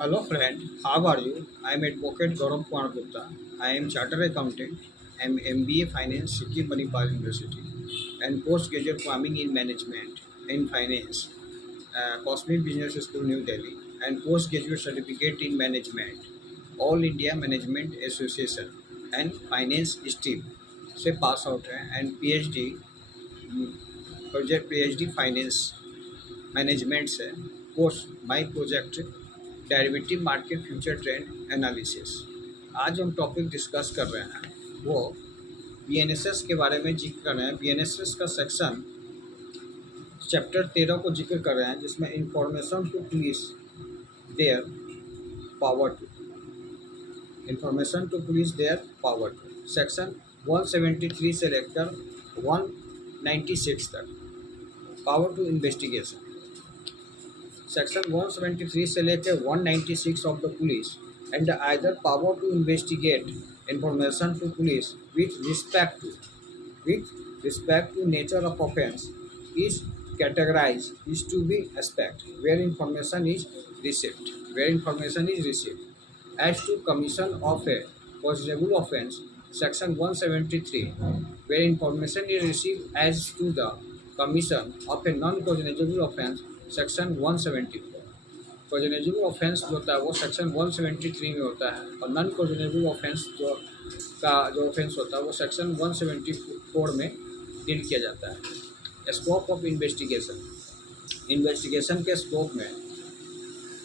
Hello friend, how are you? I am Advocate Gaurav Kumar Gupta. I am Chartered Accountant. I am MBA Finance, Sikkim Manipal University, and postgraduate farming in management in finance, Cosmic Business School, New Delhi, and postgraduate certificate in management, All India Management Association, and finance stream से pass out है and PhD project PhD finance management से course my project derivative market future trend analysis. आज हम topic discuss कर रहे हैं वो BNSS के बारे में जिक्र कर रहे हैं। बीएनएसएस का सेक्शन चैप्टर 13 को जिक्र कर रहे हैं जिसमें information to police their power to information to police their power to section 173 से लेकर 196 तक पावर टू इन्वेस्टिगेशन। सेक्शन 173 से लेकर 196 of the police and either power to investigate information to police with respect to nature of offense is categorized is to be aspect where information is received as to commission of a cautionable offense. Section 173 where information is received as to the commission of a non-cautionable offense. Section 174 cognizable offence जो होता है वो section 173 में होता है और non कोजनेबल offence जो offence होता है वो सेक्शन 174 में डील किया जाता है। स्कोप ऑफ इन्वेस्टिगेशन के स्कोप में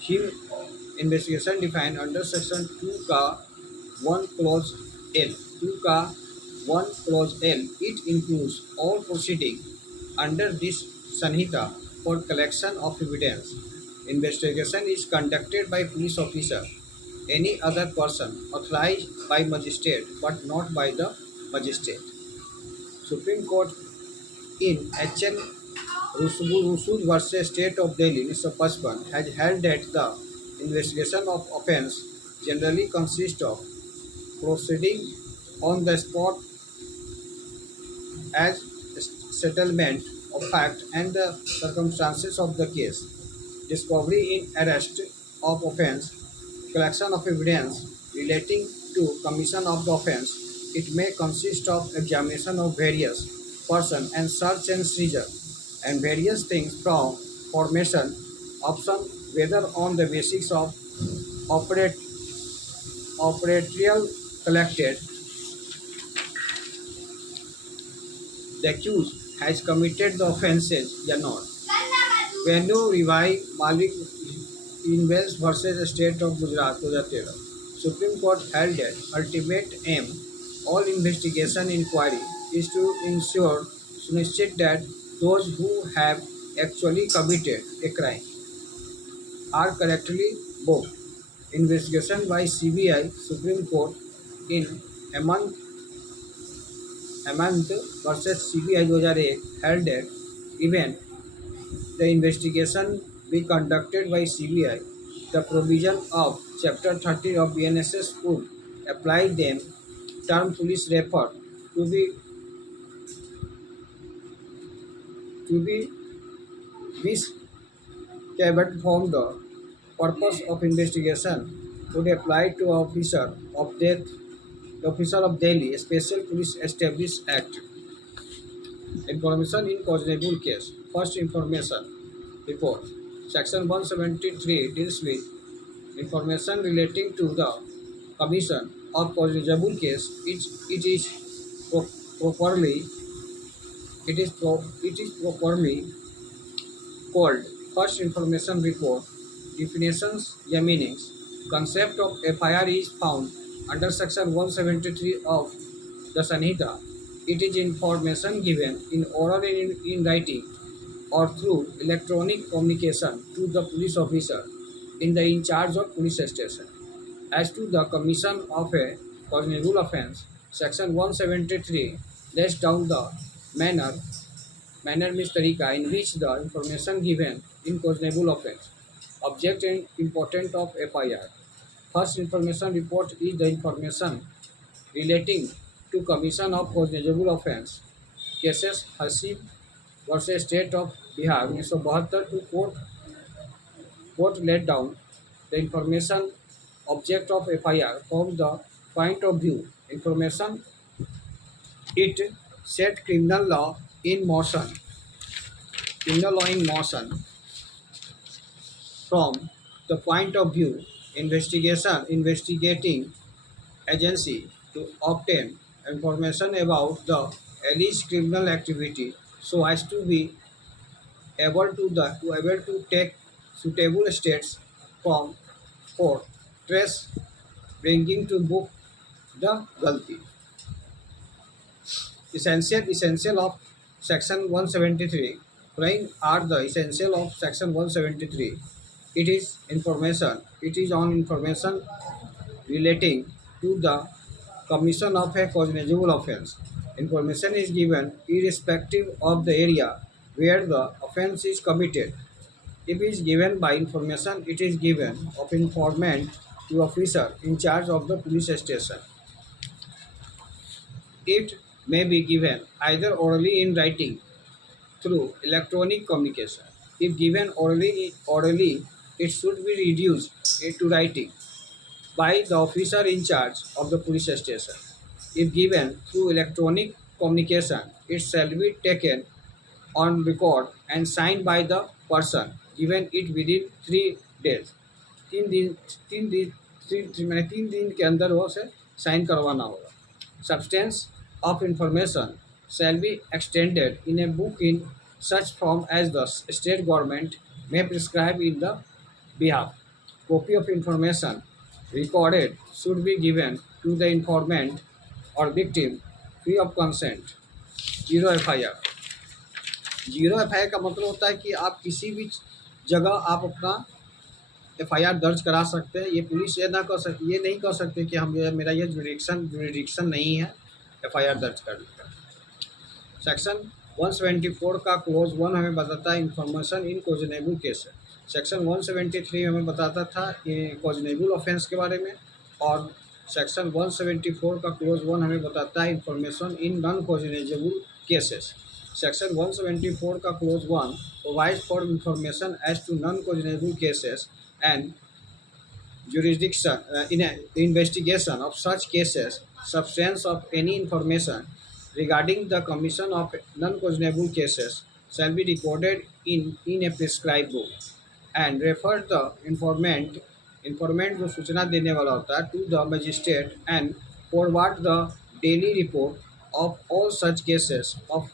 ही इन्वेस्टिगेशन डिफाइन अंडर सेक्शन 2 का 1 क्लॉज एल 2 का 1 clause L it includes all proceeding under this Samhita for collection of evidence. Investigation is conducted by police officer, any other person authorized by magistrate but not by the magistrate. Supreme Court in HN Rusul versus State of Delhi 1955 has held that the investigation of offence generally consists of proceeding on the spot as settlement of fact and the circumstances of the case, discovery in arrest of offence, collection of evidence relating to commission of the offence. It may consist of examination of various person and search and seizure and various things from formation option whether on the basis of operate operatorial collected the accused has committed the offences or not. Venue Revive Malik in Wells versus State of Gujarat 2013. Supreme Court held that ultimate aim all investigation inquiry is to ensure sunicate that those who have actually committed a crime are correctly booked. Investigation by CBI Supreme Court in Hemant Hemant versus CBI 2001 held that even the investigation be conducted by CBI, the provision of Chapter 30 of BNSS would apply them. Term police refer to be to be miscarried from the purpose of investigation would apply to officer of Delhi Special Police Established Act. Information in cautionable case. First information report. Section 173 deals with information relating to the commission of cautionable case. It is pro- properly it is properly called first information report. Definitions या meanings. Concept of FIR is found under section 173 of the Sanhita. It is information given in oral and in writing or through electronic communication to the police officer in charge of police station. As to the commission of a cautionable offence, section 173 lays down the manner means तरीका in which the information given in cautionable offence. Object and important of FIR. First information report is the information relating to commission of cautionable offence. Cases Hasib versus State of Bihar 1972 to court laid down the information object of FIR from the point of view. Information it set criminal law in motion from the point of view investigating agency to obtain information about the alleged criminal activity so as to be able to take suitable steps from for trace bringing to book the guilty. Essential of section 173. Following are the essential of section 173. It is information. It is on information relating to the commission of a cognizable offence. Information is given irrespective of the area where the offence is committed. If it is given by information, it is given of informant to officer in charge of the police station. It may be given either orally in writing through electronic communication. If given orally, it should be reduced to writing by the officer in charge of the police station. If given through electronic communication, it shall be taken on record and signed by the person given it within 3 days. 3 दिन 3 दिन 3 दिन के अंदर वो से sign करवाना होगा. Substance of information shall be extended in a book in such form as the state government may prescribe in the behalf. Copy of information recorded should be given to the informant or victim free of consent. Zero FIR. Zero FIR का मतलब होता है कि आप किसी भी जगह आप अपना FIR दर्ज करा सकते हैं. ये पुलिस ये नहीं कर सकते कि हम मेरा ये जुरिडिक्शन नहीं है FIR दर्ज करने का. सेक्शन 174 का क्लोज 1 हमें बताता है इंफॉर्मेशन इन कॉजनेबल केस. सेक्शन 173 हमें बताता था कॉजनेबल ऑफेंस के बारे में, और सेक्शन 174 का क्लोज 1 हमें बताता है information in non cognizable cases. Section 174 का clause 1 provides for information as to non cognizable cases and jurisdiction in investigation of such cases. Substance of any information regarding the commission of non-cognoscible cases shall be recorded in a prescribed book and refer the informant जो सूचना देने वाला होता है to the magistrate and forward the daily report of all such cases of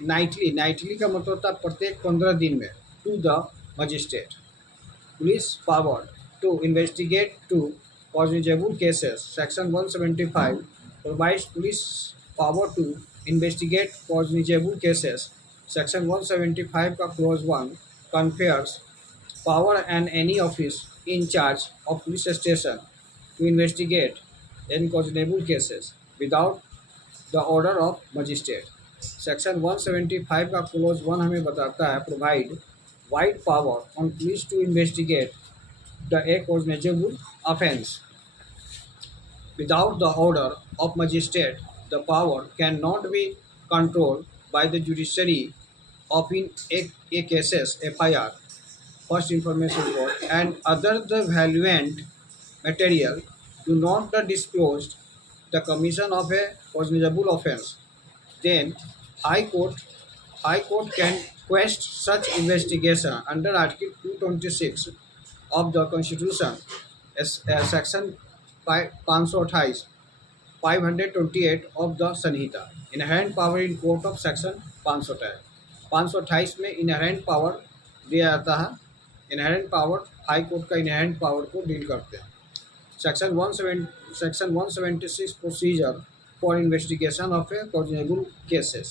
nightly का मतलब होता है प्रत्येक 15 दिन में to the magistrate. Police power to investigate to cognizable cases. Section 175 provides police power to investigate cognizable cases. Section 175 का clause 1 confers power and any office in charge of police station to investigate in cognizable cases without the order of magistrate. Section 175 का clause 1 हमें बताता है provide wide power on police to investigate the a cognizable offence without the order of magistrate. The power can not be controlled by the judiciary of in a cases FIR first information report and other the relevant material do not the disclosed the commission of a cognoscible offence. Then High Court can quest such investigation under Article 226 of the Constitution as Section 528 528 of the Sanhita. Inherent power in court of Section 528 में inherent power दिया जाता है. Inherent power high court का inherent power को deal करते हैं. Section 176 procedure for investigation of a cognoscible cases.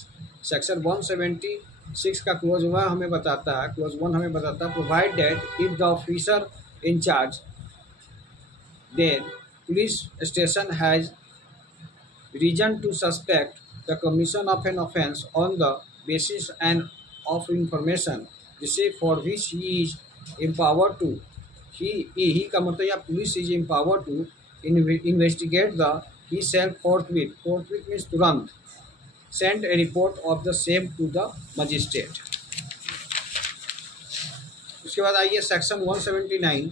Section 176 का clause 1 हमें बताता है provide that if the officer in charge then police station has reason to suspect the commission of an offence on the basis and of information received for which he is empowered to he का मतलब या police is empowered to investigate the he shall forthwith means तुरंत send a report of the same to the magistrate. उसके बाद आइए section 179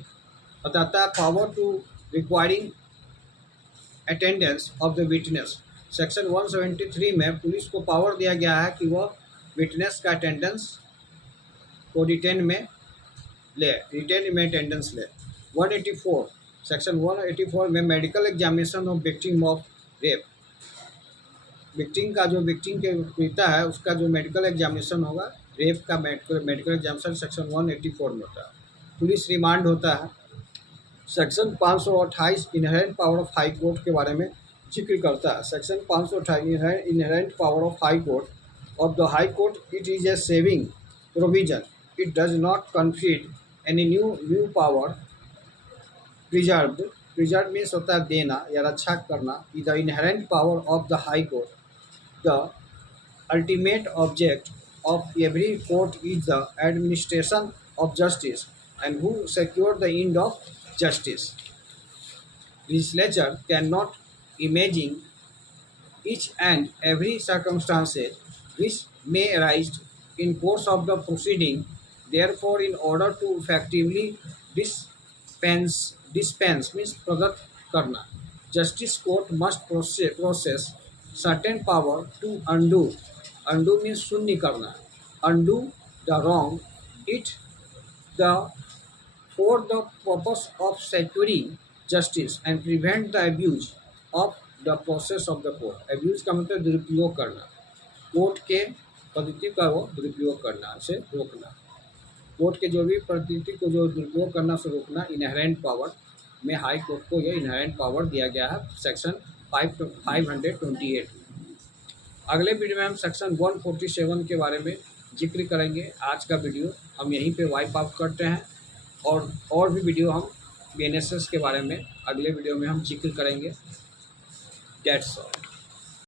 बताता है power to requiring attendance of the witness. Section 173 में पुलिस को पावर दिया गया है कि वह विटनेस का अटेंडेंस को रिटेन में अटेंडेंस ले। 184 सेक्शन 184 में medical examination of victim of rape. Victim का जो विक्टिम के पीड़िता है उसका जो मेडिकल एग्जामिनेशन होगा, रेप का मेडिकल एग्जामिनेशन सेक्शन 184 में होता है। पुलिस रिमांड होता है। Section 528 inherent power of high court के बारे में जिक्र करता है। Section 528 inherent power of high court of the high court, it is a saving provision, it does not confer any new power. Preserve means होता है देना या रक्षा करना। The inherent power of the high court, the ultimate object of every court is the administration of justice and who secure the end of justice. Legislature cannot imagine each and every circumstances which may arise in course of the proceeding. Therefore, in order to effectively dispense means प्रदत्त करना, justice court must process certain power to undo means शून्य करना, undo the wrong, it the for the purpose of securing justice and prevent the abuse of the process of the court. abuse का मतलब दुरुपयोग करना, court के पद्धति का वो दुरुपयोग करना से रोकना, कोर्ट के जो भी पद्धति को जो दुरुपयोग करना से रोकना। इनहेरेंट पावर में हाई कोर्ट को यह इनहेरेंट पावर दिया गया है सेक्शन 528। अगले वीडियो में हम सेक्शन 147 के बारे में जिक्र करेंगे। आज का वीडियो हम यहीं पे वाइप आउट करते हैं और भी वीडियो हम बीएनएसएस के बारे में अगले वीडियो में हम जिक्र करेंगे। That's all.